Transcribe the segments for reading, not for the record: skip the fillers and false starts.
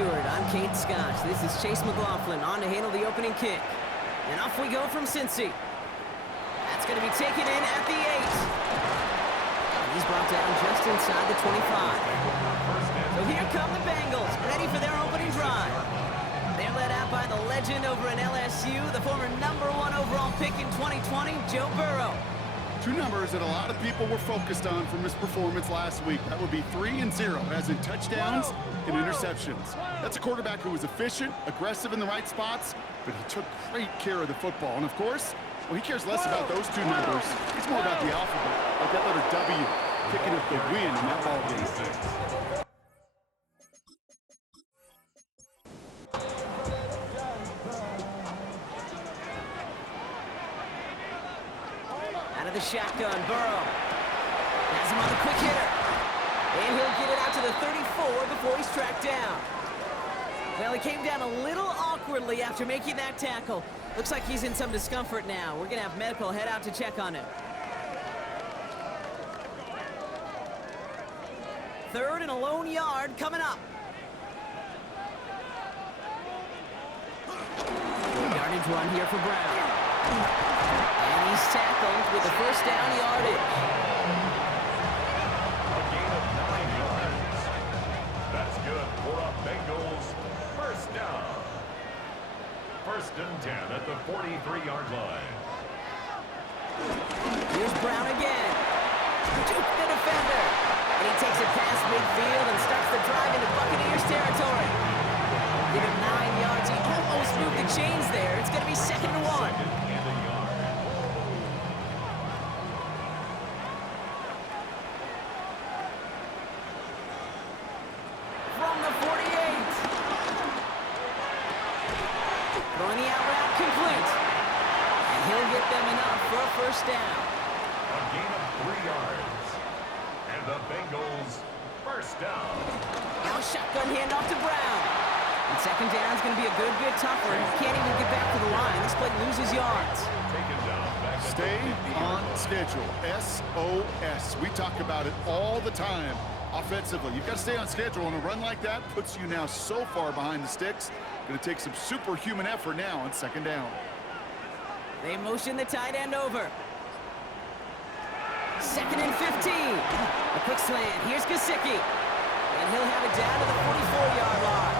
secured. I'm Kate Scott. This is Chase McLaughlin on to handle the opening kick. And off we go from Cincy. That's going to be taken in at the 8. He's brought down just inside the 25. So here come the Bengals, ready for their opening drive. They're led out by the legend over in LSU, the former #1 overall pick in 2020, Joe Burrow. Two numbers that a lot of people were focused on from his performance last week. That would be 3 and 0, as in touchdowns and interceptions. That's a quarterback who was efficient, aggressive in the right spots, but he took great care of the football. And of course, well, he cares less about those two numbers. It's more about the alphabet, like that letter W, picking up the win in that ball game. Out of the shotgun, Burrow has him on the quick hitter. And he'll get it out to the 34 before he's tracked down. Well, he came down a little awkwardly after making that tackle. Looks like he's in some discomfort now. We're going to have medical head out to check on him. 3rd and a lone yard coming up. Yardage run here for Brown. And he's tackled with the first down yardage. A gain of 9 yards. That's good for a Bengals first down. 1st and 10 at the 43-yard line. Here's Brown again. Juke the defender. And he takes it past midfield and starts the drive into Buccaneers territory. Give him 9 yards. He almost moved the chains there. It's going to be 2nd and 1. Second and a yard. From the 48. Throwing the out route complete. And he'll get them enough for a first down. A gain of 3 yards. And the Bengals first down. Now shotgun handoff to Brown. And 2nd down is going to be a good bit tougher. He can't even get back to the line. This play loses yards. Taken down back at the Stay 50-yard on line. schedule. SOS. We talk about it all the time offensively. You've got to stay on schedule, and a run like that puts you now so far behind the sticks. Going to take some superhuman effort now on 2nd down. They motion the tight end over. 2nd and 15. A quick slant. Here's Gesicki. And he'll have it down to the 44-yard line.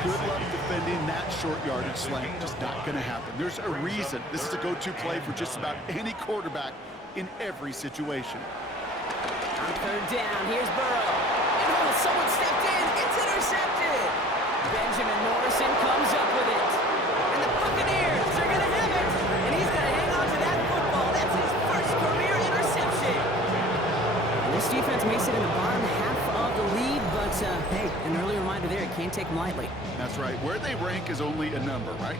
Good luck defending that short yardage slant. Just not going to happen. There's a reason this is a go-to play for just about any quarterback in every situation. On 3rd down, here's Burrow. And oh, someone stepped in. It's intercepted. Benjamin Morrison comes up with it. And the Buccaneers are going to have it. And he's going to hang on to that football. That's his first career interception. And this defense may sit in the bottom half of the lead, but hey, an early reminder there, it can't take them lightly. That's right. Where they rank is only a number, right?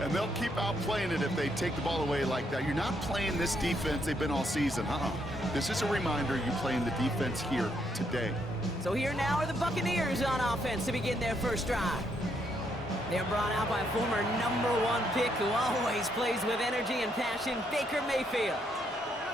And they'll keep outplaying it if they take the ball away like that. You're not playing this defense they've been all season. This is a reminder you playing the defense here today. So here now are the Buccaneers on offense to begin their first drive. They're brought out by former #1 pick who always plays with energy and passion, Baker Mayfield.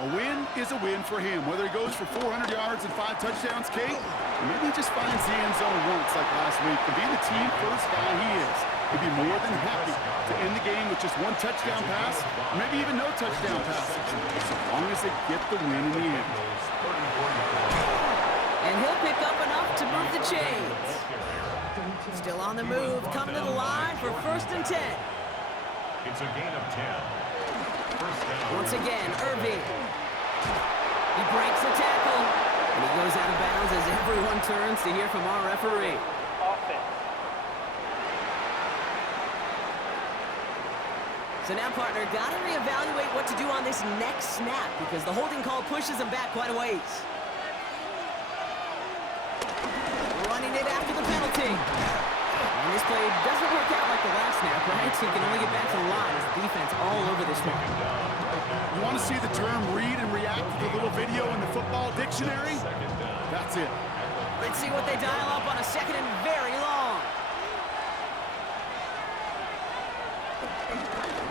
A win is a win for him, whether he goes for 400 yards and 5 touchdowns, Kate, or maybe he just finds the end zone once like last week. To be the team first guy he is, he'd be more than happy to end the game with just 1 touchdown pass, or maybe even no touchdown passes, as long as they get the win in the end. And he'll pick up enough to move the chains. Still on the move, coming to the line for 1st and 10. It's a gain of 10. First down. Once again, Irving. He breaks the tackle, and he goes out of bounds as everyone turns to hear from our referee. So now, partner, got to reevaluate what to do on this next snap because the holding call pushes him back quite a ways. Running it after the penalty. And this play doesn't work out like the last snap, right? So you can only get back to the line as the defense all over this one. You want to see the term read and react with a little video in the football dictionary? That's it. Let's see what they dial up on a 2nd and very long.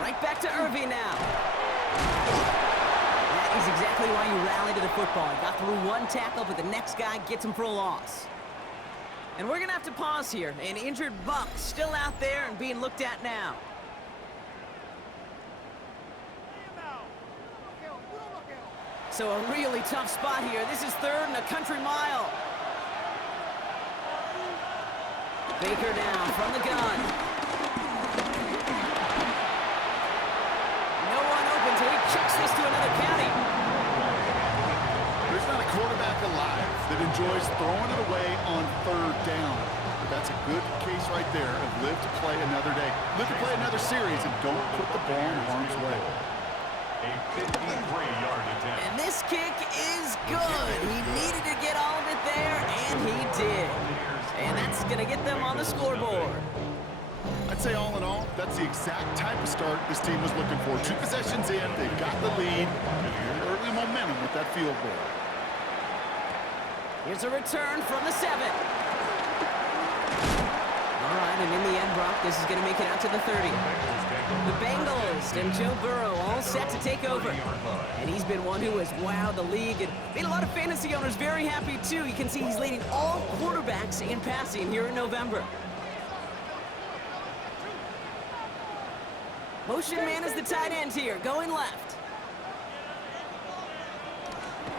Right back to Irving now. That is exactly why you rally to the football. He got through 1 tackle, but the next guy gets him for a loss. And we're going to have to pause here. An injured Buck still out there and being looked at now. So a really tough spot here. This is 3rd and a country mile. Baker now from the gun. No one open till he chucks this to another county. There's not a quarterback alive that enjoys throwing it away on 3rd down. But that's a good case right there of live to play another day. Live to play another series and don't put the ball in harm's way. A 53-yard attempt. And this kick is good. He needed to get all of it there, and he did. And that's going to get them on the scoreboard. I'd say all in all, that's the exact type of start this team was looking for. 2 possessions in, they've got the lead, and early momentum with that field goal. Here's a return from the 7. All right, and in the end, Brock, this is going to make it out to the 30. The Bengals and Joe Burrow all set to take over. And he's been one who has wowed the league and made a lot of fantasy owners very happy, too. You can see he's leading all quarterbacks in passing here in November. Motion man is the tight end here, going left.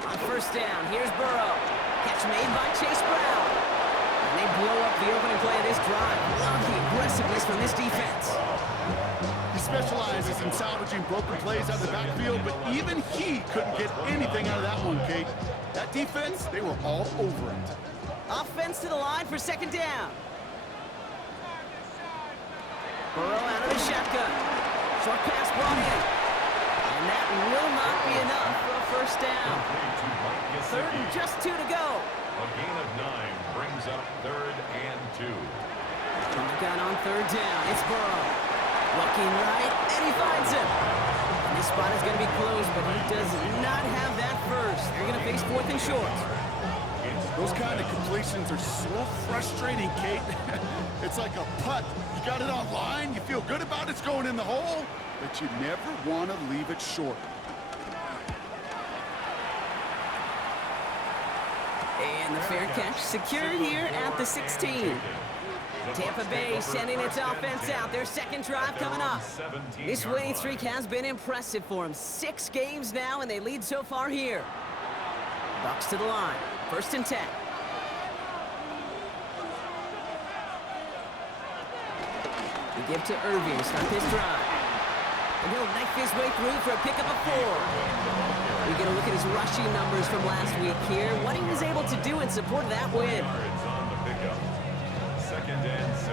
On 1st down, here's Burrow. Catch made by Chase Brown. And they blow up the opening play of this drive. Love the aggressiveness from this defense. He specializes in salvaging broken plays out of the backfield, but even he couldn't get anything out of that one, Kate. That defense, they were all over it. Offense to the line for 2nd down. Burrow out of the shotgun. Short pass brought in. And that will not be enough for a 1st down. 3rd and just 2 to go. A gain of 9 brings up 3rd and 2. From the gun on 3rd down, it's Burrow. Looking right, and he finds him. And this spot is going to be closed, but he does not have that first. They're going to face 4th and short. Those kind of completions are so frustrating, Kate. It's like a putt. You got it on line, you feel good about it's going in the hole, but you never want to leave it short. And the fair catch secured here at the 16. Tampa Bay sending its offense out. Their 2nd drive coming up. This winning streak has been impressive for them. 6 games now, and they lead so far here. Bucks to the line. 1st and 10. We give to Irving to start this drive. And he'll knife his way through for a pickup of 4. We get a look at his rushing numbers from last week here. What he was able to do in support of that win. Yards on the pickup. 2nd and 6.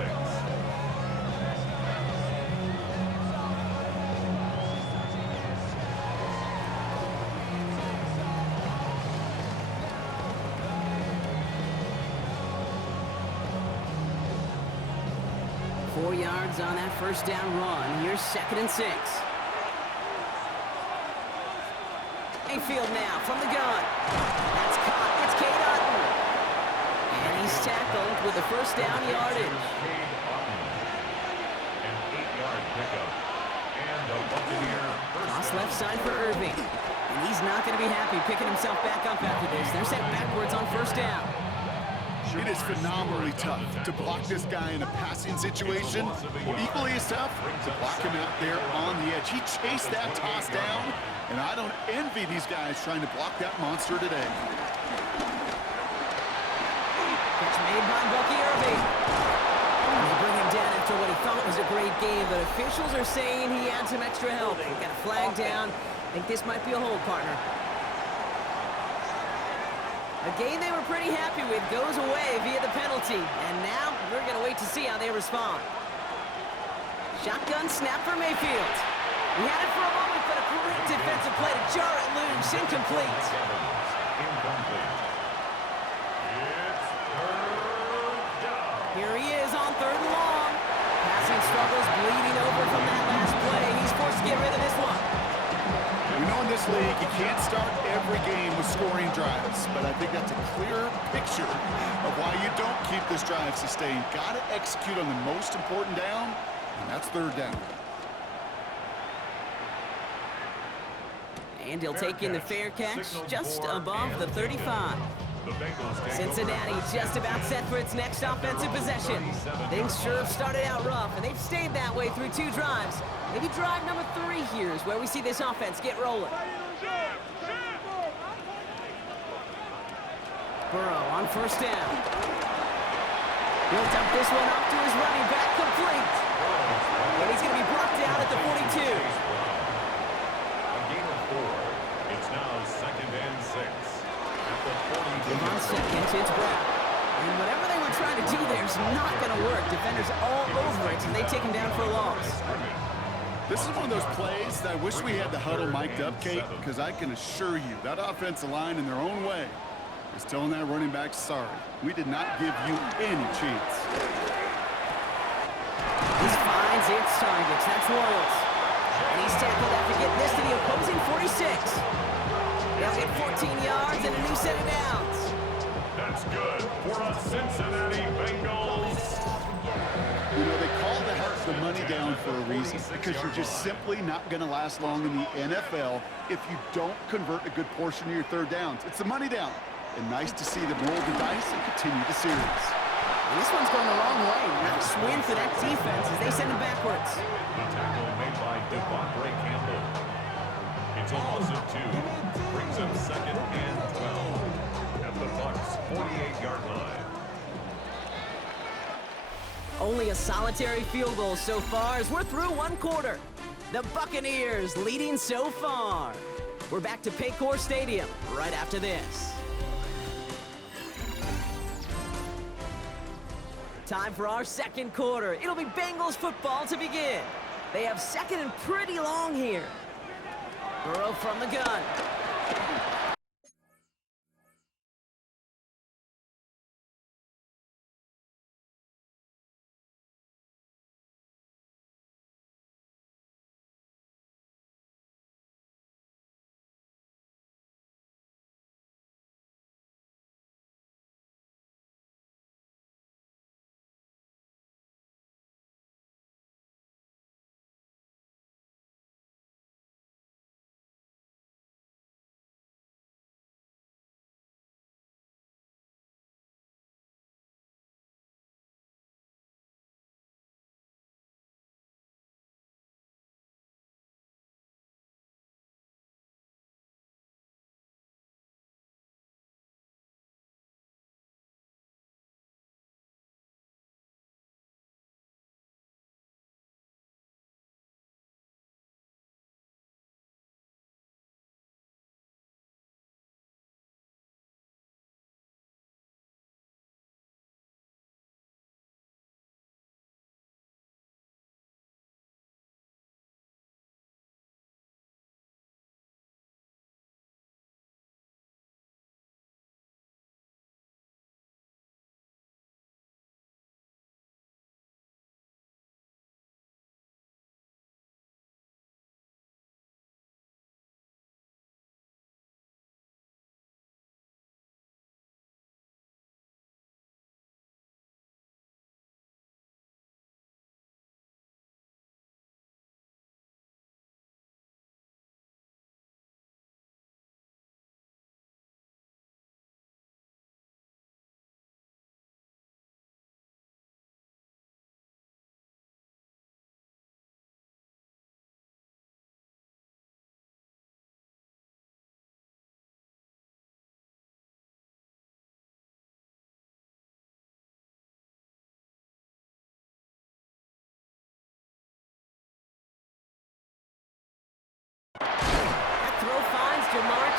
Four yards on that 1st down run. Here's 2nd and 6. Mayfield now from the gun. That's caught. It's Cade Otton. And he's tackled with the 1st down yardage. An 8-yard pickup. And a Buccaneer Cross left side for Irving. And he's not going to be happy picking himself back up after this. They're sent backwards on 1st down. It is phenomenally tough to block this guy in a passing situation, or equally as tough to block him out there on the edge. He chased that toss down, and I don't envy these guys trying to block that monster today. Catch made by Bucky Irving. And they bring him down after what he thought was a great game, but officials are saying he had some extra help. He got a flag down. I think this might be a hold, partner. A game they were pretty happy with goes away via the penalty. And now we're going to wait to see how they respond. Shotgun snap for Mayfield. He had it for a moment, but a great defensive play to jar it loose. Incomplete. incomplete. It's 3rd down. Here he is on 3rd and long. Passing struggles bleeding over from that last play. He's forced to get rid of this one. We know in this league you can't start every game with scoring drives, but I think that's a clear picture of why you don't keep this drive sustained. Got to execute on the most important down, and that's 3rd down. And he'll take in the fair catch just above the 35. The Bengals take Cincinnati over. just about set for its next offensive possession. Things sure have started out rough, and they've stayed that way through 2 drives. Maybe drive number 3 here is where we see this offense get rolling. Burrow on first down. He'll dump this one up to his running back, complete. And he's going to be brought down at the 42. A gain of 4. It's now 2nd and 6. At the 42. Give on second, it's Brown. And whatever they were trying to do there is not going to work. Defenders all over it, and they take him down for a loss. This is one of those plays that I wish we had the huddle mic'd up, Kate, because I can assure you that offensive line in their own way is telling that running back, sorry, we did not give you any chance. He finds its targets. That's Royals. And he's tackled after getting this to the opposing 46. They'll get 14 yards and a new set of downs. That's good for a Cincinnati Bengals. You know, they call that the money down for a reason, because you're just simply not going to last long in the NFL if you don't convert a good portion of your third downs. It's the money down. And nice to see them roll the dice and continue the series. This one's going the wrong way. Nice win for that defense as they send him backwards. The tackle made by Devontae Campbell. It's a loss of 2. Brings up 2nd and 12. At the Bucs' 48-yard line. Only a solitary field goal so far as we're through 1 quarter. The Buccaneers leading so far. We're back to Paycor Stadium right after this. Time for our 2nd quarter. It'll be Bengals football to begin. They have 2nd and pretty long here. Burrow from the gun.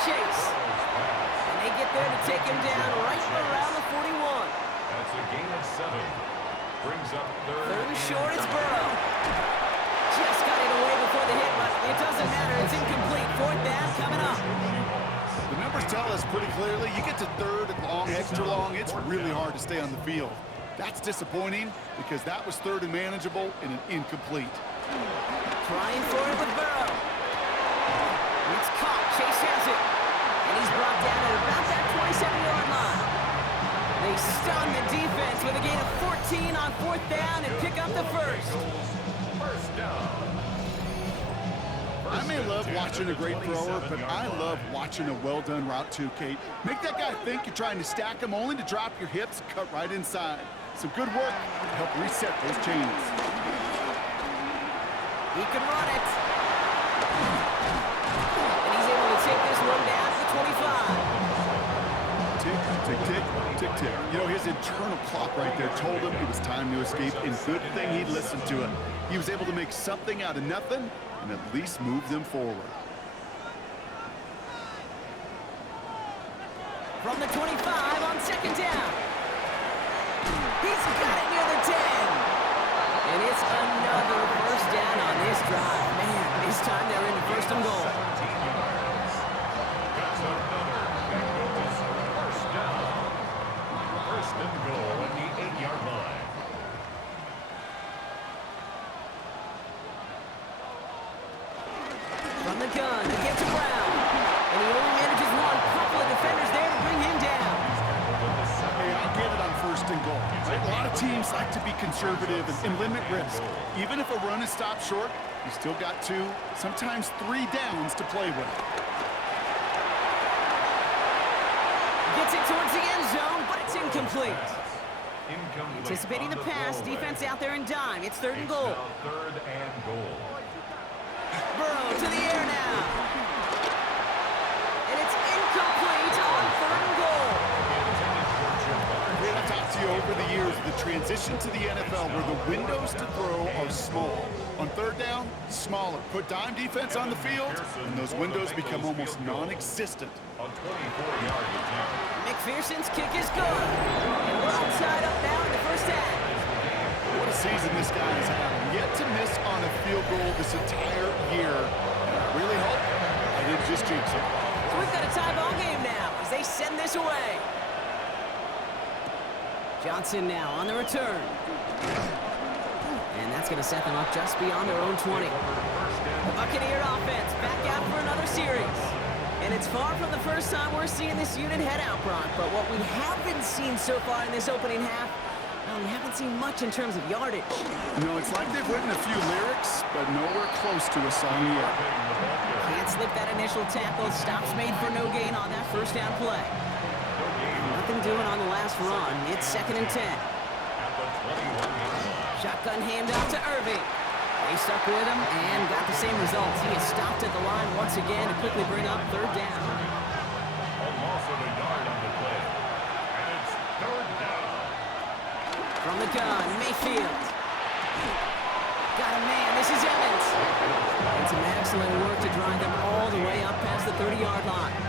Chase. And they get there to take him down right around the 41. That's a gain of 7. Brings up 3rd and short, it's Burrow. Just got it away before the hit, but it doesn't matter. It's incomplete. 4th down coming up. The numbers tell us pretty clearly, you get to 3rd and long, extra long, it's really hard to stay on the field. That's disappointing because that was 3rd and manageable and an incomplete. Trying for it with Burrow. It's caught. Chase has it. And he's brought down at about that 27-yard line. They stun the defense with a gain of 14 on 4th down and pick up the first. First down. I may love watching a great thrower, but I love watching a well-done route too, Kate. Make that guy think you're trying to stack him only to drop your hips and cut right inside. Some good work to help reset those chains. He can run it. And he's able to take this one down to the 25. Tick, tick, tick, tick, tick. You know, his internal clock right there told him it was time to escape, and good thing he listened to it. He was able to make something out of nothing and at least move them forward. From the 25 on second down. He's got it near the 10. And it's another first down on this drive. Man, this time they're in first and goal. 17 yards. That's another Bengals first down. First and goal at the 8-yard line. From the gun, to get to Brown. And he only manages one. Couple of defenders there to bring him down. Hey, I get it on first and goal. Right? A lot of teams like to be conservative and limit risk. Even if a run is stopped short, you still got 2, sometimes 3 downs to play with. Gets it towards the end zone, but it's incomplete. Incomplete. Anticipating the On pass, throwaway. defense out there in dime. It's third and It's goal. now third and goal. Burrow to the air now. And it's incomplete on third and goal. I've talked to you over the years, the transition to the NFL where the windows to throw are small. On third down, smaller. Put dime defense on the field, and those windows become almost non-existent. A 24-yard attempt. McPherson's kick is good. And we're all tied up now in the first half. What a season this guy has had. Yet to miss on a field goal this entire year. And I really hope I didn't just jinx it. So we've got a tie ball game now as they send this away. Johnson now on the return. And that's going to set them up just beyond their own 20. The Buccaneer offense back out for another series. And it's far from the first time we're seeing this unit head out, Brock. But what we haven't seen so far in this opening half, well, we haven't seen much in terms of yardage. No, it's like they've written a few lyrics, but nowhere close to a song yet. Can't slip that initial tackle. Stops made for no gain on that first down play. Nothing doing on the last run. It's second and 10. Shotgun handoff to Irving. They stuck with him and got the same results. He is stopped at the line once again to quickly bring up third down. A loss of a yard on the play. And it's third down. From the gun, Mayfield. Got a man. This is Evans. And some excellent work to drive them all the way up past the 30-yard line.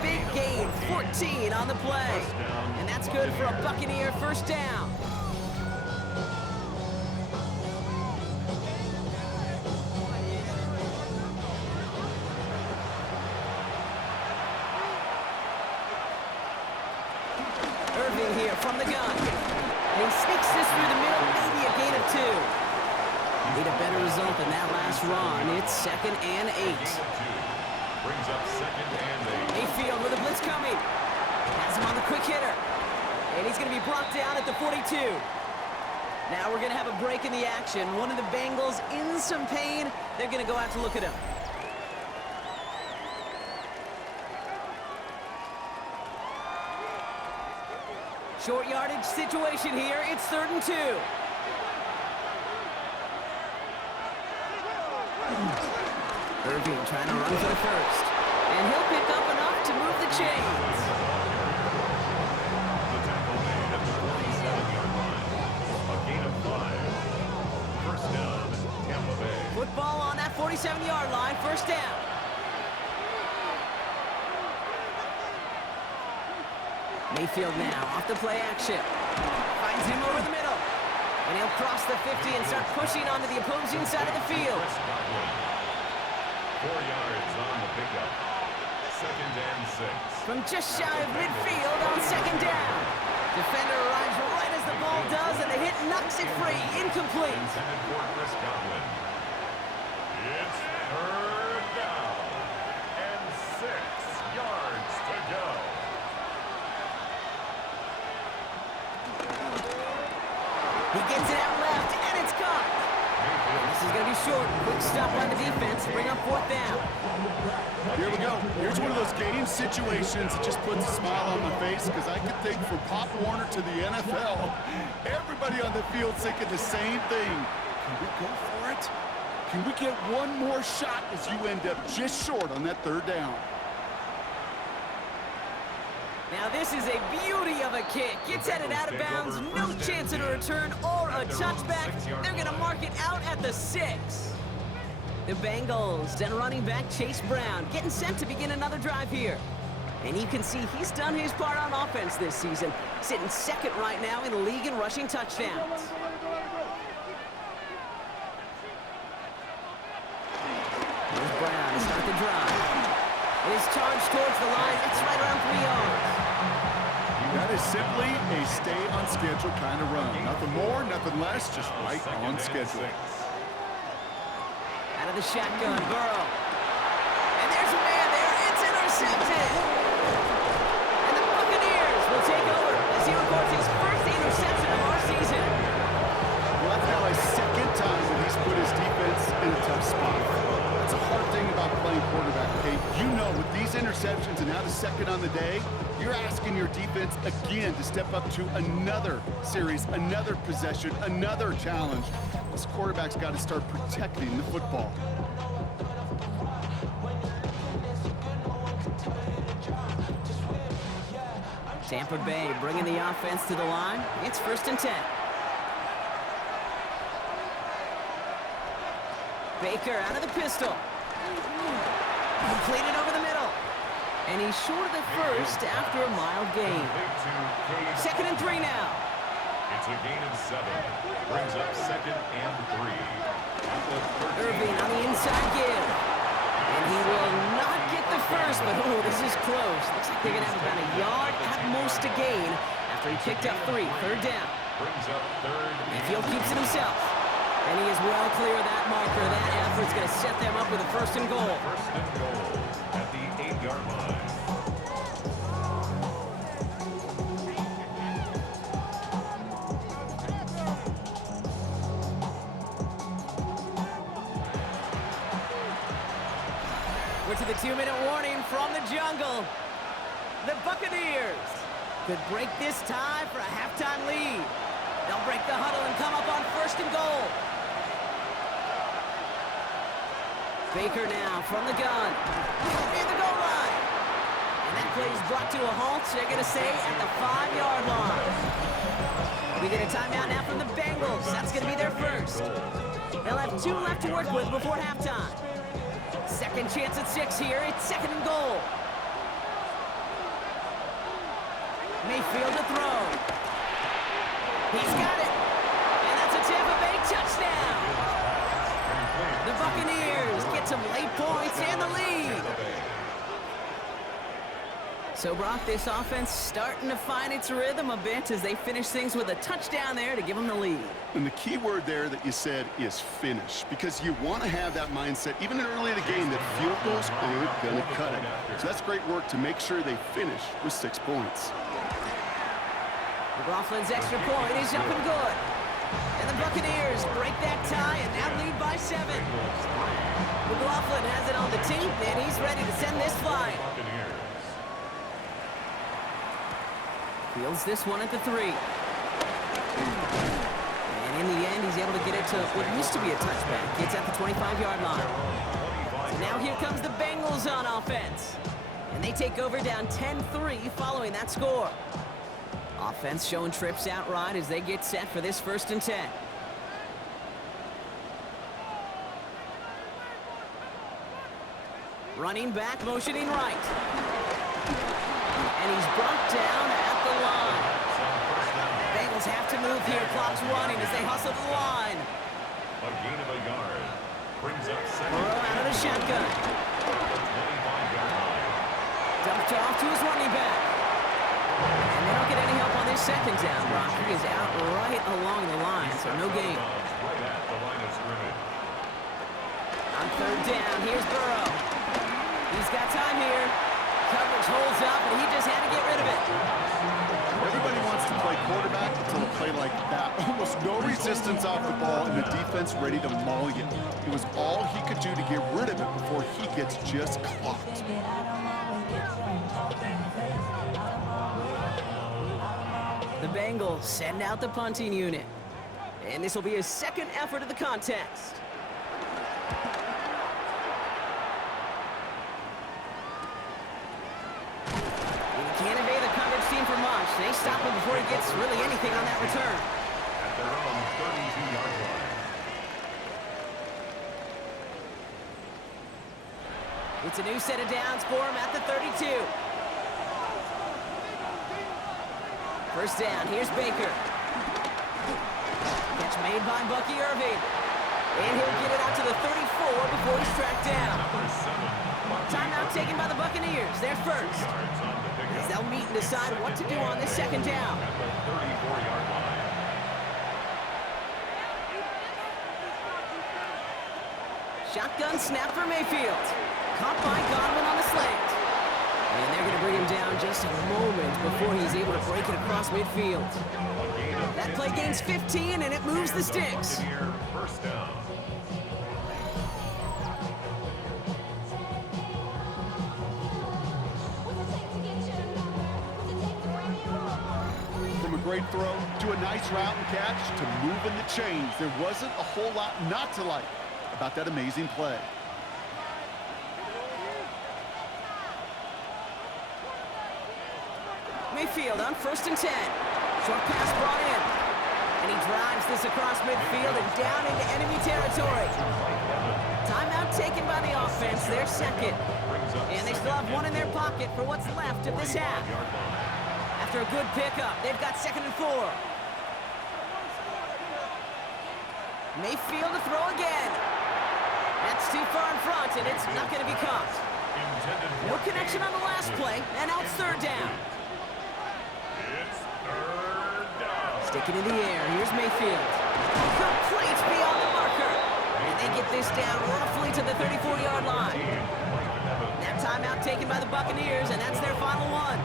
Big gain, 14 on the play. And that's good for a Buccaneer first down. Irving here from the gun. And he sneaks this through the middle, maybe a gain of 2. Need a better result than that last run. It's second and 8. Brings up second and 8. Mayfield with a blitz coming. Has him on the quick hitter. And he's going to be brought down at the 42. Now we're going to have a break in the action. One of the Bengals in some pain. They're going to go out to look at him. Short yardage situation here. It's third and 2. Irving trying to run for the first. And he'll pick up enough to move the chains. The tackle made at the 47-yard line. A gain of 5. First down, Tampa Bay. Football on that 47-yard line. First down. Mayfield now off the play action. Finds him over the middle. And he'll cross the 50 and start pushing onto the opposing side of the field. 4 yards on the pickup. Second and 6. From just shy of midfield on second down. Defender arrives right as the ball does, and the hit knocks it free. Incomplete. Intended for Chris Godwin. It's third down. And 6 yards to go. He gets it out left, and it's caught. Mayfield This is going to be short. Quick stop by the defense. Bring up fourth down. Here we go. Here's one of those game situations that just puts a smile on my face because I could think from Pop Warner to the NFL. Everybody on the field thinking the same thing. Can we go for it? Can we get one more shot as you end up just short on that third down? Now this is a beauty of a kick. Gets headed out of bounds. No chance at a return or a touchback. They're going to mark it out at the 6. The Bengals and running back Chase Brown getting set to begin another drive here. And you can see he's done his part on offense this season, sitting second right now in the league in rushing touchdowns. Here's Brown to start the drive. It is charged towards the line. It's right around 3 yards. That is simply a stay on schedule kind of run. Nothing more, nothing less, just right on schedule. Out of the shotgun, Burrow. And there's a man there. It's intercepted. And the Buccaneers will take over as he records his first interception of our season. Well, that's now a second time that he's put his defense in a tough spot. That's a hard thing about playing quarterback, okay? You know, with these interceptions and now the second on the day, you're asking your defense again to step up to another series, another possession, another challenge. This quarterback's got to start protecting the football. Tampa Bay bringing the offense to the line. It's 1st and 10. Baker out of the pistol. Completed over the middle. And he's short of the first after a mild gain. 2nd and 3 now. It's a gain of 7. Brings up 2nd and 3. Irving on the inside give. And he will not get the first, but oh, this is close. Looks like they're going to have about a yard at most to gain after he picked up 3. 3rd down. Brings up 3rd. Mayfield keeps it himself. And he is well clear of that marker. That effort's going to set them up with a 1st and goal. 1st and goal at the 8-yard line. We're to the 2-minute warning from the jungle. The Buccaneers could break this tie for a halftime lead. They'll break the huddle and come up on 1st and goal. Baker now from the gun. Near the goal line. And that play is brought to a halt, they're going to say, at the 5-yard line. We get a timeout now from the Bengals. That's going to be their first. They'll have 2 left to work with before halftime. Second chance at 6 here. It's 2nd and goal. Mayfield to throw. He's got it. And that's a Tampa Bay touchdown. The Buccaneers get some late points and the lead. So, Brock, this offense starting to find its rhythm a bit as they finish things with a touchdown there to give them the lead. And the key word there that you said is finish, because you want to have that mindset, even early in the game, that field goals aren't going to cut it. So that's great work to make sure they finish with 6 points. McLaughlin's extra point is up and good. And the Buccaneers break that tie and now lead by 7. McLaughlin has it on the tape, and he's ready to send this flying. Fields this one at the 3. And in the end, he's able to get it to what used to be a touchback. Gets at the 25-yard line. So now here comes the Bengals on offense. And they take over down 10-3 following that score. Offense showing trips outright as they get set for this 1st and 10. Running back, motioning right. And he's brought down at the line. Bengals have to move here. Clock's running as they hustle to the line. A gain of a yard. Brings up 2nd. Burrow out of the shotgun. 25-yard line. Dumped off to his running back. And they don't get any help on this 2nd down. Brock, he is out right along the line, so no gain. Right at the line of scrimmage. On 3rd down, here's Burrow. He's got time here. Coverage holds up, and he just had to get rid of it. Everybody wants to play quarterback until a play like that. Almost no resistance distance off the ball and the defense ready to maul you. It was all he could do to get rid of it before he gets just clocked. The Bengals send out the punting unit. And this will be his second effort of the contest. He can't evade the coverage team for much. They stop him before he gets really anything on that return. At their own 32-yard line. It's a new set of downs for him at the 32. First down, here's Baker. Catch made by Bucky Irving. And he'll get it out to the 34 before he's tracked down. Timeout taken by the Buccaneers. They're first. As they'll meet and decide what to do on this second down. At the 34-yard line. Shotgun snap for Mayfield. Caught by Godwin on the slant. And they're going to bring him down just a moment before he's able to break it across midfield. That play gains 15, and it moves the sticks. First down. From a great throw to a nice route and catch to moving the chains, there wasn't a whole lot not to like about that amazing play. Mayfield on 1st and 10. Short pass brought in. And he drives this across midfield and down into enemy territory. Timeout taken by the offense, their second. And they still have one in their pocket for what's left of this half. After a good pickup, they've got 2nd and 4. Mayfield to throw again. That's too far in front, and it's not going to be caught. No connection on the last play, and now it's 3rd down. Sticking in the air, here's Mayfield. Complete beyond the marker. And they get this down roughly to the 34-yard line. That timeout taken by the Buccaneers, and that's their final one.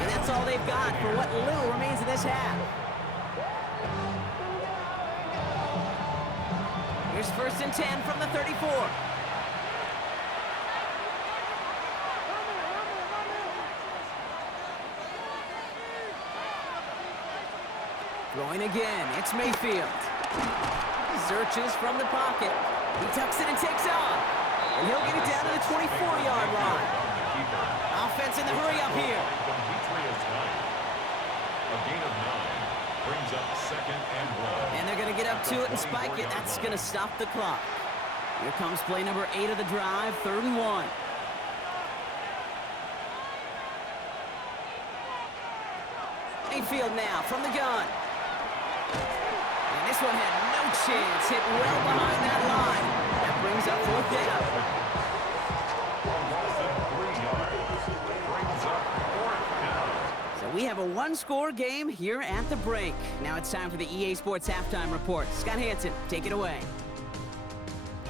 And that's all they've got for what little remains of this half. Here's 1st and 10 from the 34. Throwing again, it's Mayfield. Searches from the pocket. He tucks it and takes off. And he'll get it down to the 24-yard line. Offense in the hurry up here. A gain of 9 brings up 2nd and 1. And they're going to get up to it and spike it. That's going to stop the clock. Here comes play number 8 of the drive, 3rd and 1. Mayfield now from the gun. And this one had no chance. Hit well behind that line. That brings up 4th down. So we have a one-score game here at the break. Now it's time for the EA Sports Halftime Report. Scott Hansen, take it away.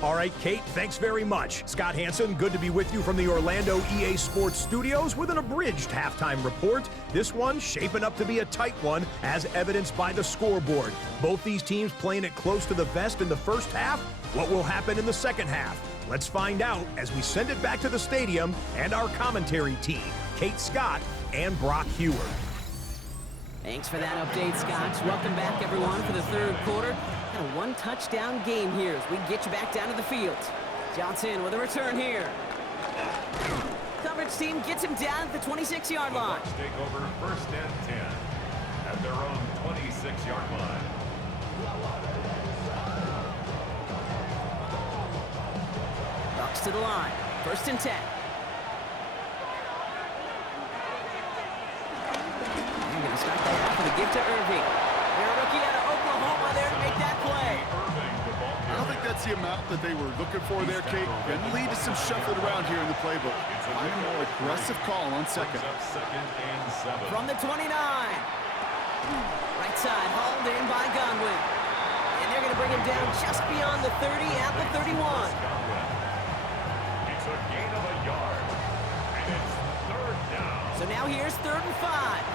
All right, Kate, thanks very much. Scott Hansen, good to be with you from the Orlando EA Sports Studios with an abridged halftime report. This one shaping up to be a tight one, as evidenced by the scoreboard. Both these teams playing it close to the vest in the first half. What will happen in the second half? Let's find out as we send it back to the stadium and our commentary team, Kate Scott and Brock Hewer. Thanks for that update, Scott. Welcome back, everyone, for the 3rd quarter. A one-touchdown game here as we get you back down to the field. Johnson with a return here. Coverage team gets him down at the 26-yard line. Take over 1st and 10 at their own 26-yard line. Bucks to the line. 1st and 10. They're going to start that off with a give to Irving. They're a rookie out of Oklahoma there to make that play. I don't think that's the amount that they were looking for there, Kate. And lead to some shuffling around here in the playbook. Find a more aggressive call on 2nd. 2nd and 7. From the 29. Right side, hauled in by Godwin. And they're going to bring him down just beyond the 30 at the 31. It's a gain of a yard. And it's 3rd down. So now here's 3rd and 5.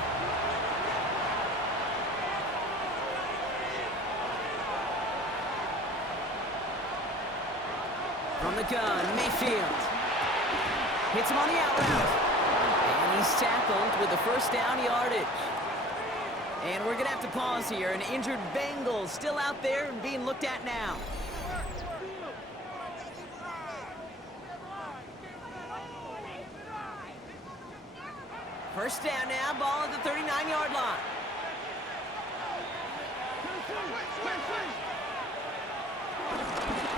From the gun, Mayfield. Hits him on the out route. And he's tackled with the first down yardage. And we're going to have to pause here. An injured Bengals still out there and being looked at now. First down now, ball at the 39-yard line.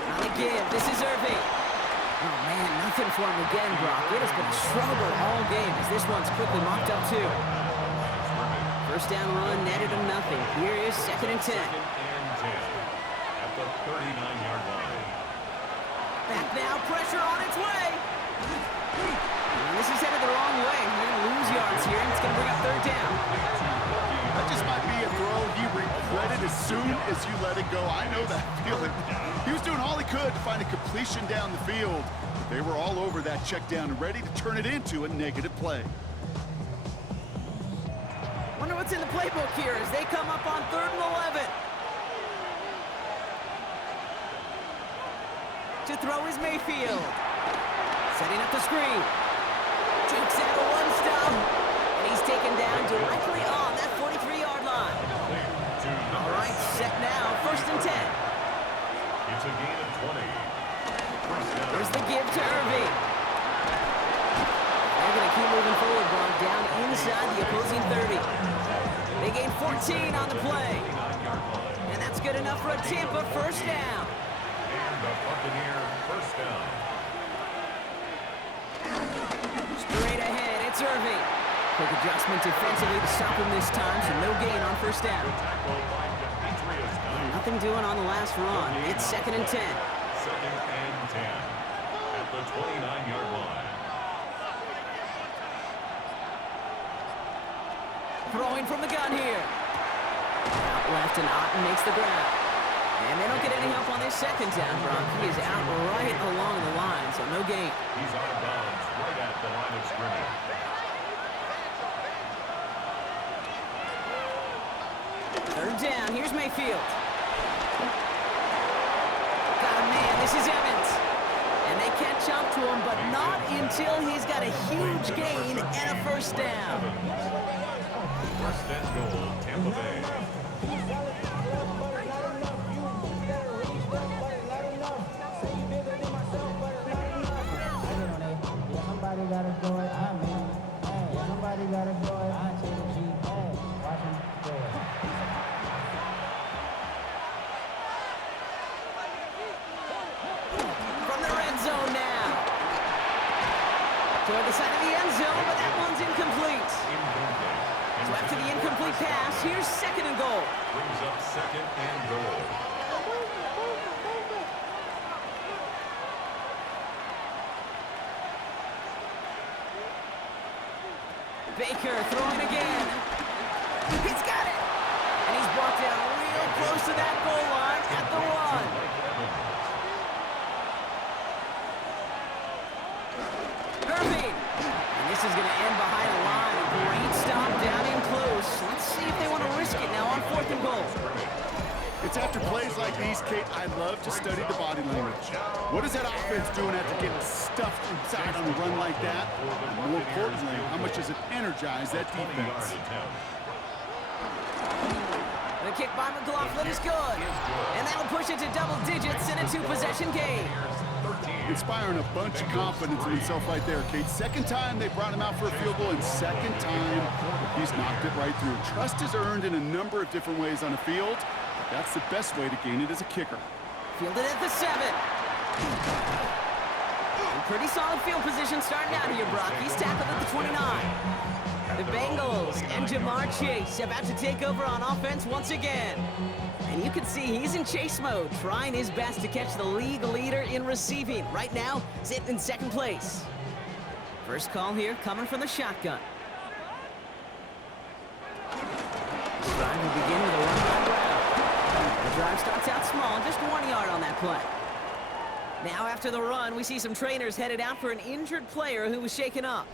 On the give, this is Irving. Oh man, nothing for him again, Brock. It has been a struggle all game as this one's quickly mocked up too. First down run, netted him nothing. Here is 2nd and 10. Second and 10 at the 39-yard line. Back now, pressure on its way. And this is headed the wrong way. They're going to lose yards here, and it's going to bring up 3rd down. That just might be a throw he regretted as soon as you let it go. I know that feeling. He was doing all he could to find a completion down the field. But they were all over that check down and ready to turn it into a negative play. Wonder what's in the playbook here as they come up on 3rd and 11. To throw is Mayfield. Setting up the screen. Jukes out a one-stop. And he's taken down directly on that 43-yard line. All right, set now. 1st and 10. It's a gain of 20. There's the give to Irving. They're going to keep moving forward, Brock, down inside the opposing 30. They gain 14 on the play. And that's good enough for a Tampa first down. And the Buccaneer first down. Straight ahead, it's Irving. Quick adjustment defensively to stop him this time, so no gain on first down. Nothing doing on the last run. It's 2nd and 10. 2nd and 10 at the 29-yard line. Throwing from the gun here. Out left and Otten makes the grab. And they don't get any help on this 2nd down, Brock. He is out right along the line, so no gain. He's out of bounds right at the line of scrimmage. 3rd down, here's Mayfield. Got a man, this is Evans. And they catch up to him, but not until he's got a huge gain and a first down. First and goal, Tampa Bay. Somebody gotta do it, I mean, hey, somebody gotta do it, I change it, hey, watch him do it. From the red zone now. Toward the side of the end zone, but that one's incomplete. So after the incomplete pass, here's 2nd and goal. Brings up 2nd and goal. Baker throwing again. He's got it. And he's brought down real close to that goal line at the 1. Irving. And this is going to end behind the line. A great stop down in close. Let's see if they want to risk it now on 4th and goal. It's after plays like these, Kate, I love to study the body language. What is that offense doing after getting stuffed inside on a run like that? And more importantly, how much does it energize that defense? The kick by McLaughlin is good. And that'll push it to double digits in a 2-possession game. Inspiring a bunch of confidence in himself right there, Kate. 2nd time they brought him out for a field goal, and 2nd time he's knocked it right through. Trust is earned in a number of different ways on a field. That's the best way to gain it as a kicker. Fielded at the 7. Pretty solid field position starting out here, Brock. He's tackled at the 29. The Bengals and Jamar Chase about to take over on offense once again. And you can see he's in chase mode, trying his best to catch the league leader in receiving. Right now, sitting in 2nd place. First call here coming from the shotgun. Trying to begin with a run-by route. The drive starts out small, just 1 yard on that play. Now after the run, we see some trainers headed out for an injured player who was shaken up.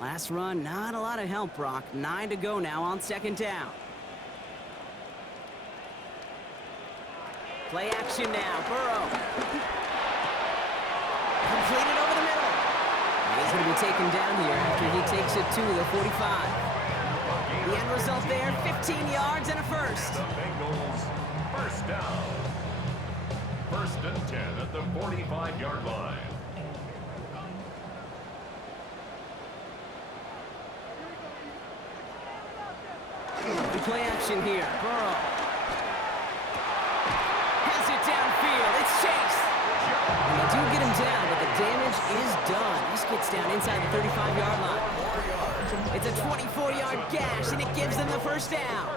Last run, not a lot of help, Brock. 9 to go now on second down. Play action now. Burrow. Completed over the middle. And he's going to be taken down here after he takes it to the 45. The end result there, 15 yards and a first. The Bengals, first down. First and 10 at the 45-yard line. We play action here. Burrow. Has it downfield. It's Chase. And they do get him down, but the damage is done. This gets down inside the 35-yard line. It's a 24-yard gash, and it gives them the first down.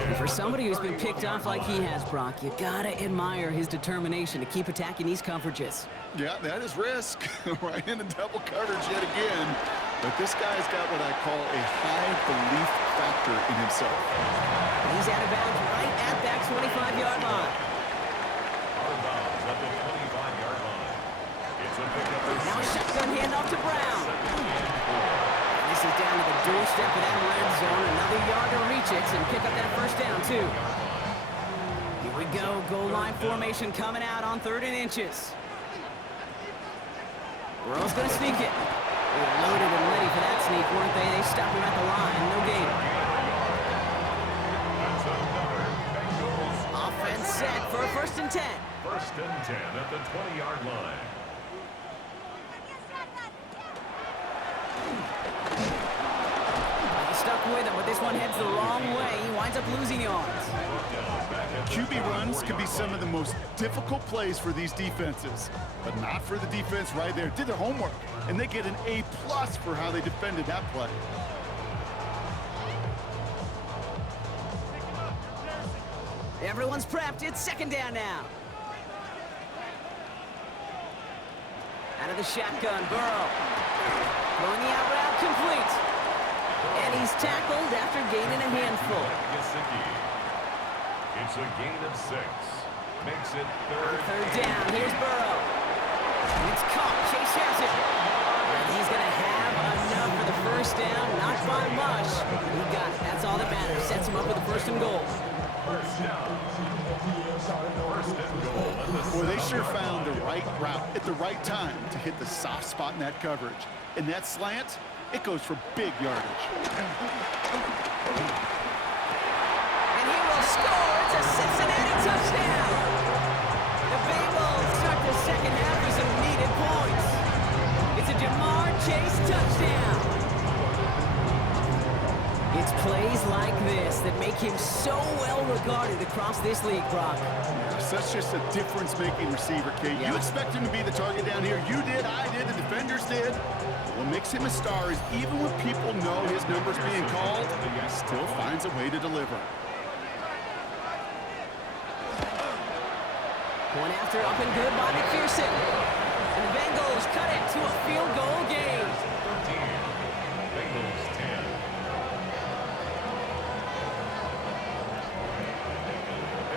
And for somebody who's been picked off like he has, Brock, you gotta admire his determination to keep attacking these coverages. Yeah, that is risk. Right into double coverage yet again. But this guy's got what I call a high belief factor in himself. He's out of bounds right at that 25-yard line. Out of bounds at the 25-yard line. It's a pickup. Now a shotgun handoff to Brown. This is down to the doorstep of that red zone. Another yard to reach it and pick up that first down, too. Here we go. Goal line formation coming out on 3rd and inches. Burrow's going to sneak it. They were loaded and ready for that sneak, weren't they? They stopped him at the line. No gain. Offense set for a 1st and 10. First and 10 at the 20-yard line. He's stuck with him, but this one heads the wrong way. He winds up losing yards. QB runs can be some of the most difficult plays for these defenses, but not for the defense right there. Did their homework, and they get an A+ for how they defended that play. Everyone's prepped. It's 2nd down now. Out of the shotgun, Burrow. Throwing the out route complete. And he's tackled after gaining a handful. It's a gain of 6. Makes it On 3rd down, here's Burrow. It's caught. Chase has it. And he's going to have enough for the first down. Not by much. He got it. That's all that matters. Sets him up with a 1st and goal. First down. 1st and goal. Boy, they sure found the right route at the right time to hit the soft spot in that coverage. And that slant, it goes for big yardage. And he will score. It's a Cincinnati touchdown. The Bengals start the second half with some needed points. It's a Jamar Chase touchdown. It's plays like this that make him so well regarded across this league, Brock. Such just a difference-making receiver, Kate. Yeah. You expect him to be the target down here. You did, I did, the defenders did. What makes him a star is even when people know his number's being called, he still finds a way to deliver. Point after up and good by McPherson. And the Bengals cut it to a field goal game. 13. Bengals 10.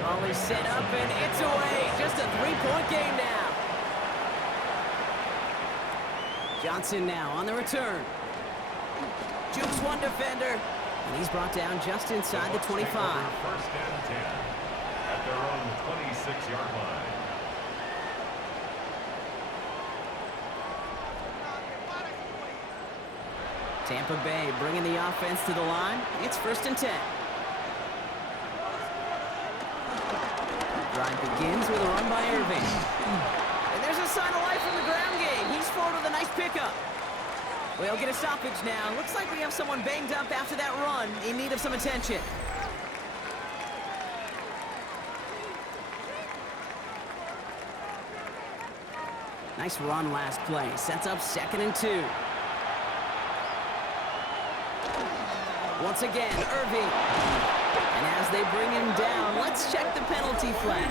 Ball is set up and it's away. Just a 3-point game now. Johnson now on the return. Jukes one defender. And he's brought down just inside the 25. First and 10 at their own 26-yard line. Tampa Bay bringing the offense to the line. It's 1st and 10. Drive begins with a run by Irving. And there's a sign of life from the ground game. He's forward with a nice pickup. We'll get a stoppage now. Looks like we have someone banged up after that run in need of some attention. Nice run last play. Sets up 2nd and 2. Once again, Irving. And as they bring him down, let's check the penalty flag.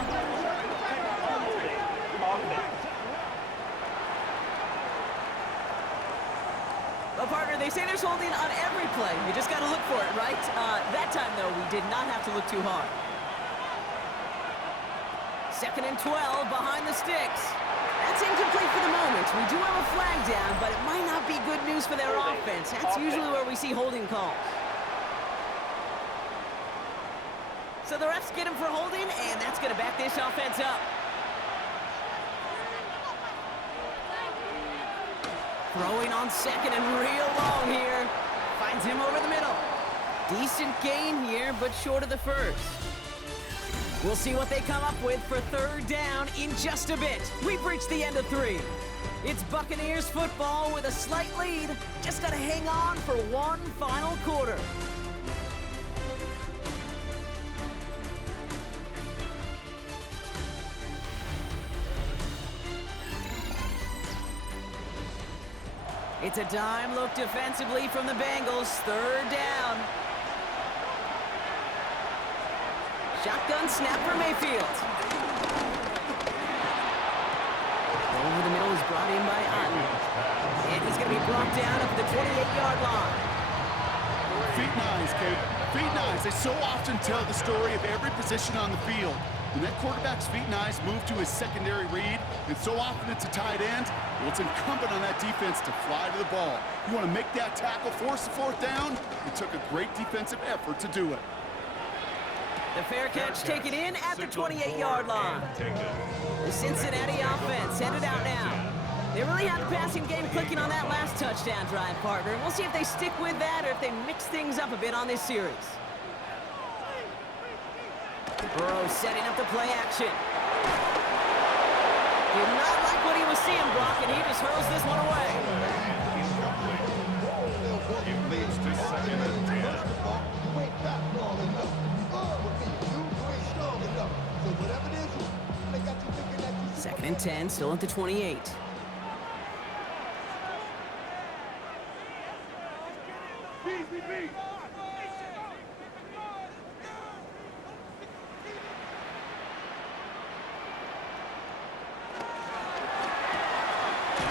Well, partner, they say there's holding on every play. You just got to look for it, right? That time, though, we did not have to look too hard. 2nd and 12 behind the sticks. That's incomplete for the moment. We do have a flag down, but it might good news for their offense. That's usually where we see holding calls. So the refs get him for holding, and that's going to back this offense up. Throwing on second and real long here. Finds him over the middle. Decent gain here, but short of the first. We'll see what they come up with for third down in just a bit. We've reached the end of 3. It's Buccaneers football with a slight lead. Just got to hang on for one final quarter. It's a dime look defensively from the Bengals. Third down. Shotgun snap for Mayfield. Over the middle is brought in by Otten. And he's going to be brought down at the 28-yard line. Feet and eyes, Kate. Feet and eyes. They so often tell the story of every position on the field. When that quarterback's feet and eyes move to his secondary read, and so often it's a tight end, well, it's incumbent on that defense to fly to the ball. You want to make that tackle, force the fourth down? It took a great defensive effort to do it. The fair catch taken in at the 28-yard line. The Cincinnati offense headed out now. They really had the passing game clicking on that last touchdown drive, partner. We'll see if they stick with that or if they mix things up a bit on this series. Burrow setting up the play action. Did not like what he was seeing, Brock, and he just hurls this one away. It leads to second and 10. Second and 10, still at the 28.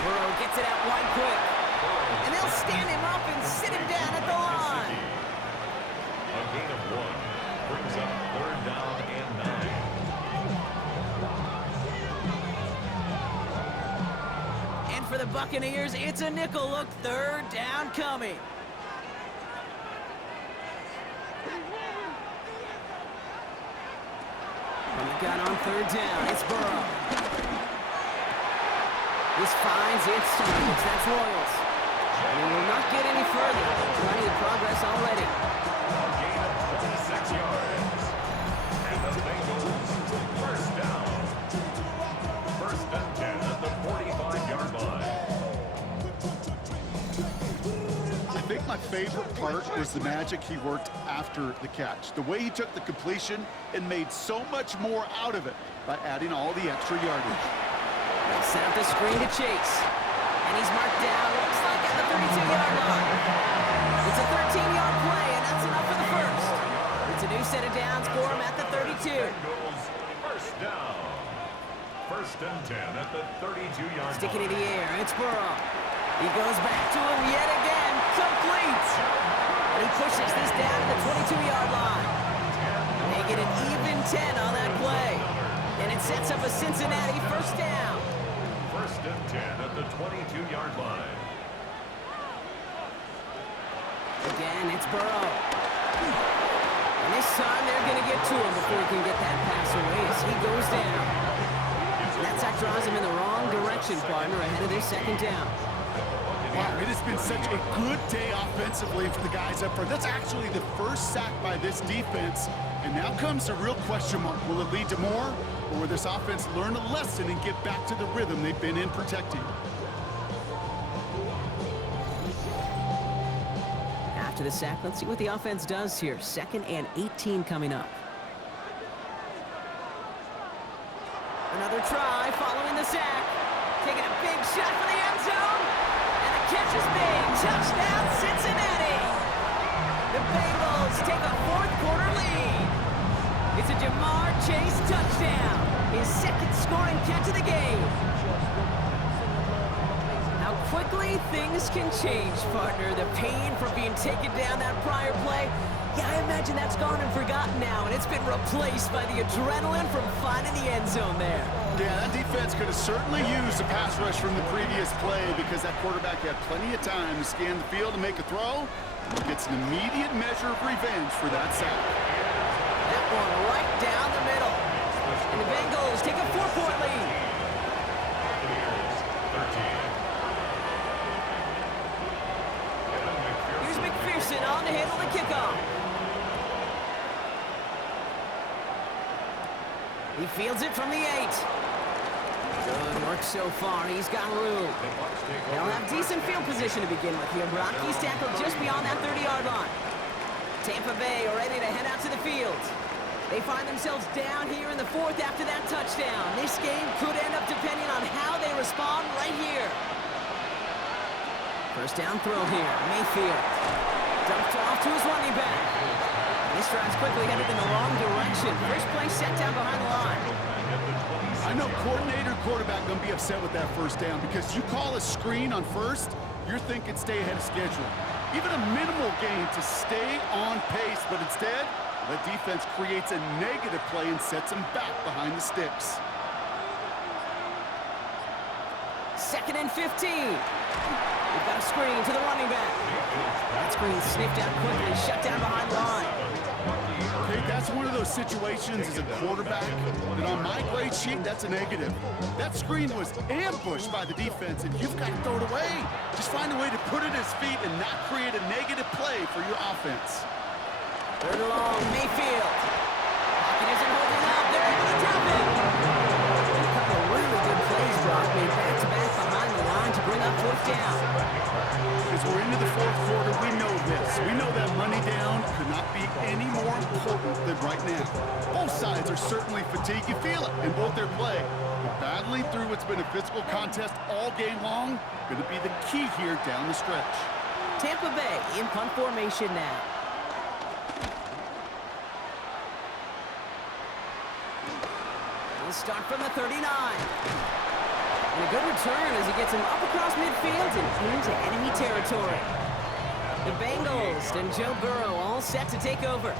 Burrow gets it out wide quick. And they'll stand him up and sit him down at the line. A gain of 1 brings up third down and 9. And for the Buccaneers, it's a nickel look. Third down coming. From the gun on third down, it's Burrow. This finds its targets. That's Royals. And he will not get any further. Plenty of progress already. A gain of 26 yards. And the Bengals first down. First and 10 at the 45-yard line. I think my favorite part was the magic he worked after the catch. The way he took the completion and made so much more out of it by adding all the extra yardage. They set up the screen to Chase. And he's marked down, looks like at the 32-yard line. It's a 13-yard play, and that's enough for the first. It's a new set of downs for him at the 32. Bengals first down. First and 10 at the 32-yard line. Sticking in the air, it's Burrow. He goes back to him yet again. Complete. And he pushes this down to the 22-yard line. They get an even 10 on that play. And it sets up a Cincinnati first down. First and 10 at the 22-yard line. Again, it's Burrow. And this time they're going to get to him before he can get that pass away as he goes down. And that sack draws him in the wrong direction, partner, ahead of their second down. Wow, it has been such a good day offensively for the guys up front. That's actually the first sack by this defense. And now comes the real question mark. Will it lead to more? Or will this offense learn a lesson and get back to the rhythm they've been in protecting? After the sack, let's see what the offense does here. Second and 18 coming up. Another try following the sack. Taking a big shot for the end zone. And the catch is made. Touchdown, Cincinnati. The Bengals take a fourth quarter lead. It's a Jamar Chase touchdown. His second scoring catch of the game. How quickly things can change, partner. The pain from being taken down that prior play, yeah, I imagine that's gone and forgotten now, and it's been replaced by the adrenaline from finding the end zone there. Yeah, that defense could have certainly used a pass rush from the previous play because that quarterback had plenty of time to scan the field and make a throw. He gets an immediate measure of revenge for that sack. That one right down the middle. And the Bengals take a 4-point lead. Buccaneers, 13. Here's McPherson on to handle the kickoff. He fields it from the 8. Good work so far. He's got room. They'll have decent field position to begin with here, Brock. He's tackled just beyond that 30-yard line. Tampa Bay are ready to head out to the field. They find themselves down here in the 4th after that touchdown. This game could end up depending on how they respond right here. First down throw here. Mayfield. Dumped off to his running back. This drive's quickly headed in the wrong direction. First play set down behind the line. I know coordinator quarterback going to be upset with that first down because you call a screen on first, you're thinking stay ahead of schedule. Even a minimal gain to stay on pace, but instead, the defense creates a negative play and sets him back behind the sticks. 2nd and 15. We've got a screen to the running back. That screen sniffed out quickly, shut down behind the line. Okay, that's one of those situations as a quarterback that on my grade sheet, that's a negative. That screen was ambushed by the defense, and you've got to throw it away. Just find a way to put it at his feet and not create a negative play for your offense. 3rd and long, Mayfield. Pocket isn't holding out. They're able to tap it. And a couple of really good plays, Brock, made back-to-back behind the line to bring up 4th down. As we're into the 4th quarter, we know this. We know that money down could not be any more important than right now. Both sides are certainly fatigued. You feel it in both their play. But battling through what's been a physical contest all game long, going to be the key here down the stretch. Tampa Bay in punt formation now. We'll start from the 39. And a good return as he gets him up across midfield and into enemy territory. The Bengals and Joe Burrow all set to take over.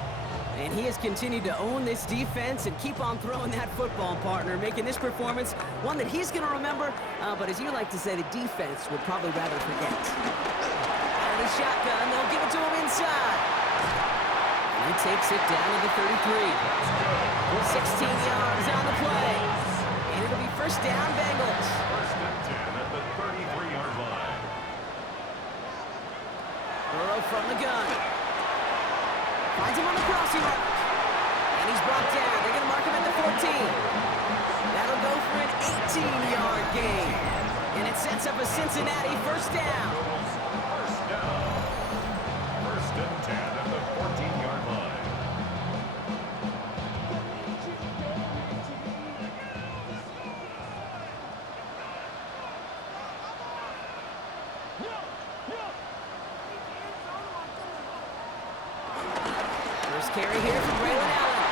And he has continued to own this defense and keep on throwing that football, partner, making this performance one that he's going to remember, but as you like to say, the defense would probably rather forget. Out of the shotgun, they'll give it to him inside. And he takes it down to the 33. 16 yards on the play. And it'll be first down, Bengals. First and 10 at the 33-yard line. Burrow from the gun. Finds him on the crossing route. And he's brought down. They're going to mark him at the 14. That'll go for an 18-yard gain. And it sets up a Cincinnati first down. First down. First and 10 at the 14-yard line. First carry here from Braylon Allen.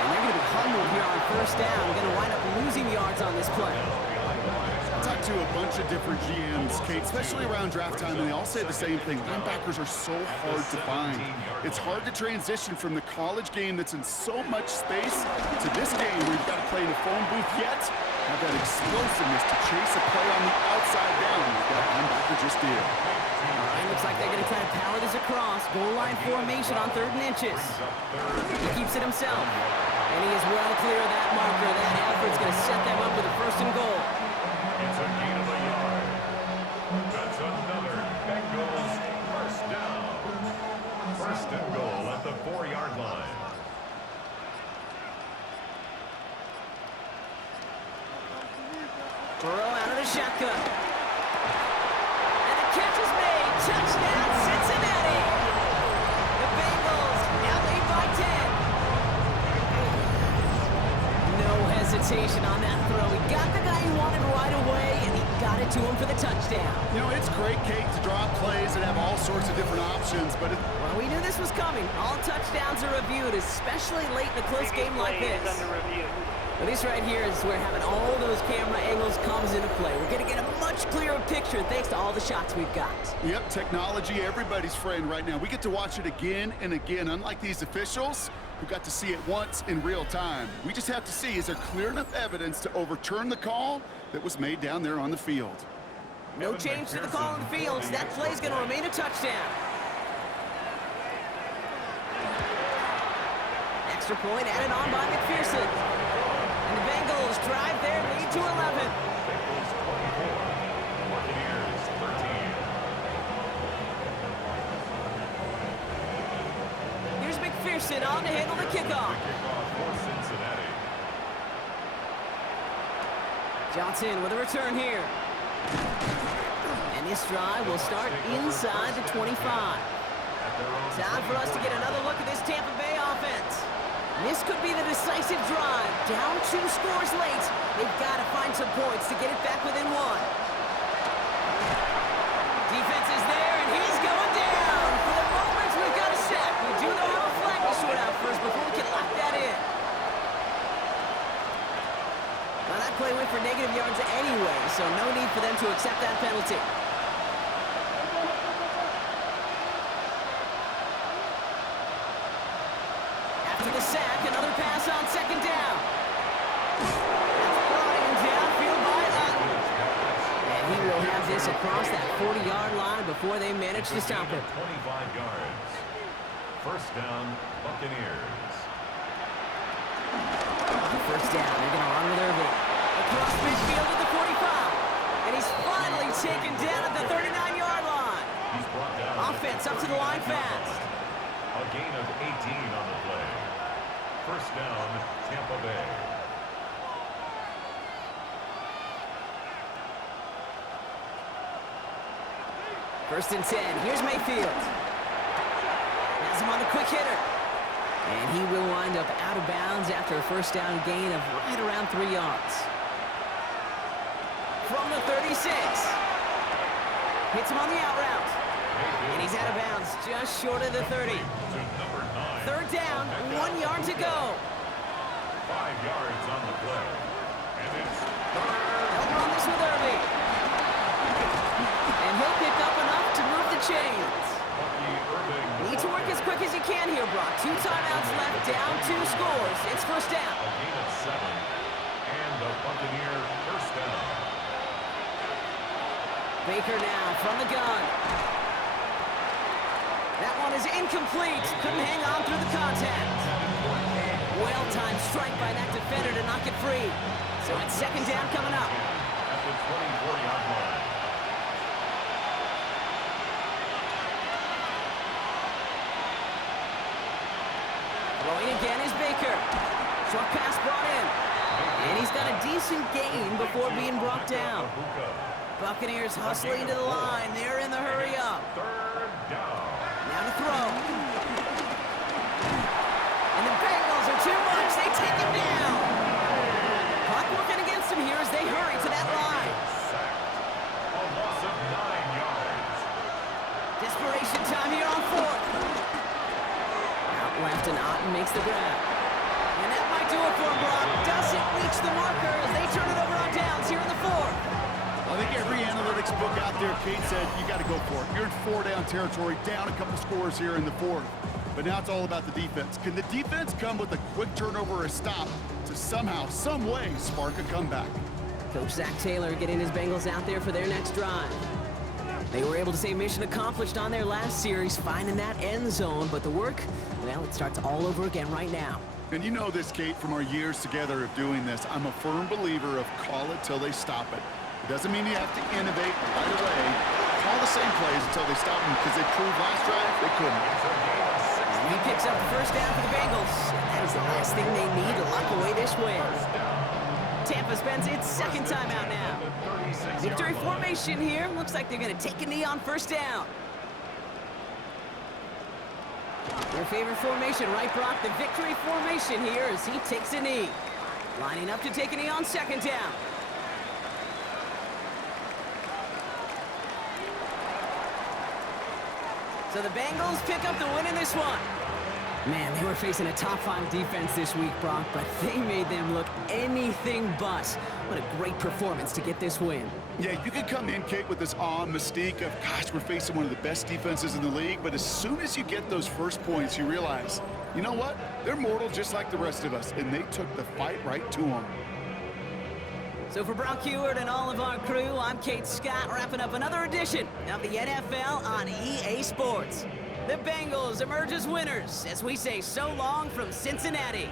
And they're going to be humbled here on first down. Going to wind up losing yards on this play. I talked to a bunch of different GMs, Kate, especially around draft time, and they all say the same thing. Linebackers are so hard to find. It's hard to transition from the college game that's in so much space to this game where you've got to play in a phone booth yet have that explosiveness to chase a play on the outside down like that linebacker just did. All right, looks like they're going to try to power this across. Goal line formation on 3rd and inches. He keeps it himself. And he is well clear of that marker. That effort's going to set them up with a 1st and goal. It's a gain of a yard. That's another Bengals first down. First and goal at the 4-yard line. Burrow out of the shotgun. And the catch is made. Touchdown, Cincinnati. The Bengals now lead by 10. No hesitation on that throw. He got the guy he wanted right away, and he got it to him for the touchdown. You know, it's great, Kate, to draw plays and have all sorts of different options, but Well, we knew this was coming. All touchdowns are reviewed, especially late in a close game like this. Under review. Well, this right here is where having all those camera angles comes into play. We're going to get a much clearer picture thanks to all the shots we've got. Yep, technology, everybody's friend right now. We get to watch it again and again, unlike these officials who got to see it once in real time. We just have to see, is there clear enough evidence to overturn the call that was made down there on the field? No change to the call on the field. So that play's going to remain a touchdown. Extra point added on by McPherson. And the Bengals drive their lead to 11. Bengals 24, Buccaneers 13. Here's McPherson on to handle the kickoff. Kickoff for Cincinnati. Johnson with a return here. And this drive will start inside the 25. Time for us to get another look at this Tampa Bay offense. This could be the decisive drive. Down 2 scores late. They've got to find some points to get it back within 1. Defense is there, and he's going down. For the moment, we've got a sack. We do know how a flag to sort out first before we can lock that in. Now, that play went for negative yards anyway, so no need for them to accept that penalty. After the sack, another pass on second down. That's brought in downfield by Utton. And he will have this across that 40-yard line before they manage to stop it. 25 yards. First down, Buccaneers. First down, they're going to run with Irving. Across midfield at the 45. And he's finally taken down at the 39-yard line. He's brought down. Offense up to the line fast. A gain of 18 on the play. First down, Tampa Bay. First and 10. Here's Mayfield. Has him on the quick hitter. And he will wind up out of bounds after a first down gain of right around 3 yards. From the 36. Hits him on the out route. And he's out of bounds just short of the 30. Third down, 1 yard to go. 5 yards on the play. And it's They'll run this with Irving. And he'll pick up enough to move the chains. Need to work as quick as you can here, Brock. 2 timeouts left, down 2 scores. It's first down. a gain of 7. And the Buccaneer first down. Baker now from the gun. That one is incomplete. Couldn't hang on through the contact. Well-timed strike by that defender to knock it free. So it's second down coming up. At the 24-yard line. Throwing again is Baker. Short pass brought in. And he's got a decent gain before being brought down. Buccaneers hustling to the line. They're in the hurry up. Third down. Now to throw. And the Bengals are too much. They take him down. Clock working against him here as they hurry to that line. Sacked. A loss of 9 yards. Desperation time here on 4th. Out left and Otten makes the grab. And that might do it for him, Brock. Doesn't reach the marker as they turn it over on downs here in the 4th. I think every analytics book out there, Kate, said you got to go for it. You're in 4-down territory, down a couple scores here in the 4th. But now it's all about the defense. Can the defense come with a quick turnover or a stop to somehow, some way, spark a comeback? Coach Zach Taylor getting his Bengals out there for their next drive. They were able to say mission accomplished on their last series, finding that end zone. But the work, well, it starts all over again right now. And you know this, Kate, from our years together of doing this. I'm a firm believer of call it till they stop it. It doesn't mean you have to innovate right away. Call the same plays until they stop them, because they proved last drive they couldn't. He picks up the first down for the Bengals. That is the last thing they need to lock away this win. Tampa spends its second timeout now. Victory formation here. Looks like they're going to take a knee on first down. Their favorite formation, right, Brock? The victory formation here as he takes a knee. Lining up to take a knee on second down. So the Bengals pick up the win in this one. Man, they were facing a top-5 defense this week, Brock, but they made them look anything but. What a great performance to get this win. Yeah, you could come in, Kate, with this awe and mystique of, gosh, we're facing one of the best defenses in the league, but as soon as you get those first points, you realize, you know what? They're mortal just like the rest of us, and they took the fight right to them. So for Brock Heward and all of our crew, I'm Kate Scott, wrapping up another edition of the NFL on EA Sports. The Bengals emerge as winners as we say so long from Cincinnati.